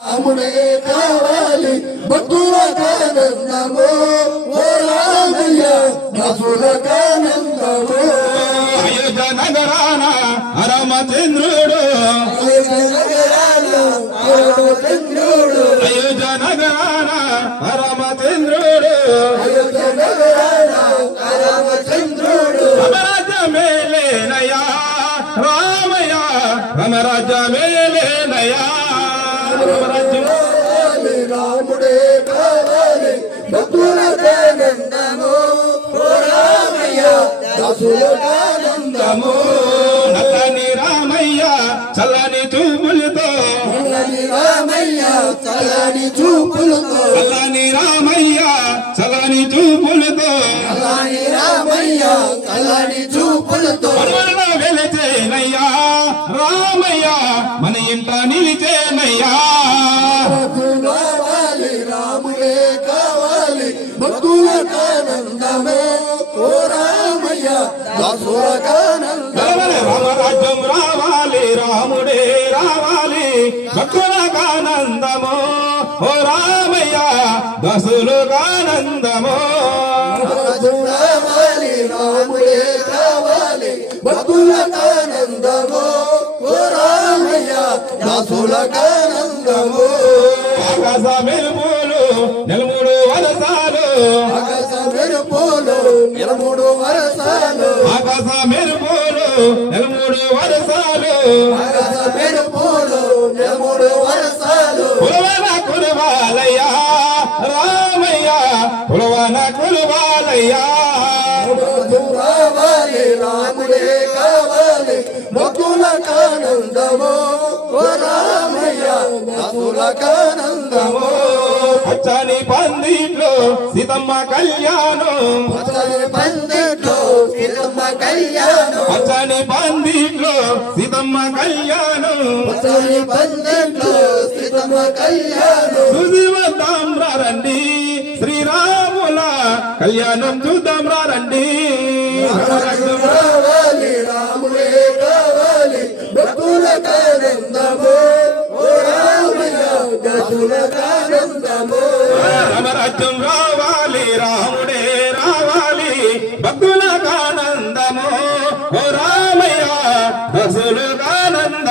రాముడే కావాలి భక్తులకానందము ఓ రామయ్య బసులకానందము అయోధ్య నగరాన హరమచంద్రుడు చంద్రుడు అయోధ్య నగరాన హరమచంద్రుడు రామచంద్రుడు రామరాజ్య మేలేనయా రామయ్య రామరాజ్య మేలేనయా రామరాజ్యం కావాలి రాముడే కావాలి భక్తులకానందము ఓ రామయ్య బసులకానందము నల్లని రామయ్య చల్లని చూపులతో. చల్లని రామయ్య చల్లని చూపులతో చల్లని రామయ్య చల్లని చూపులతో చల్లని రామయ్య చల్లని చూపులతో వెలిచేనయ్యా రామయ్య మన ఇంట నిలిచేనయ్యా కావాలి రాముడే కావాలి భక్తులకానందమే. ఓ రామయ్య రామరాజ్యం రావాలి రాముడే రావాలి భక్తులకానందము. ఓ రామయ్య దశులుగానందము రావాలి రాముడే కావాలి భక్తులకానందము. దాసులకానందము ఆకాశ మెరుపులు నెలమూడు వలసాలు ఆకాశ మెరుపులు నిలముడు వరసాలు. ఆకాశ మెరుపులు నెలమూడు వలసాలు ఆకాశ మెరుపులు నిలముడు వరసాలు. కులవన కులవాలయ్యా రామయ్య కులవన కులవాలయ్యా భక్తులకానందము పచ్చని పందిట్లో సీతమ్మ కళ్యాణం. పచ్చని పందిట్లో సీతమ్మ కళ్యాణం. పచ్చని పందిట్లో సీతమ్మ కళ్యాణం. పచ్చని పందిట్లో సీతమ్మ కళ్యాణం. చూసివద్దాం రండి శ్రీరాముల కళ్యాణం చూద్దాం రండి. రామరాజ్యం రావాలి రాముడే రావాలి భక్తులకానందము. ఓ రామయ్య భక్తులకానంద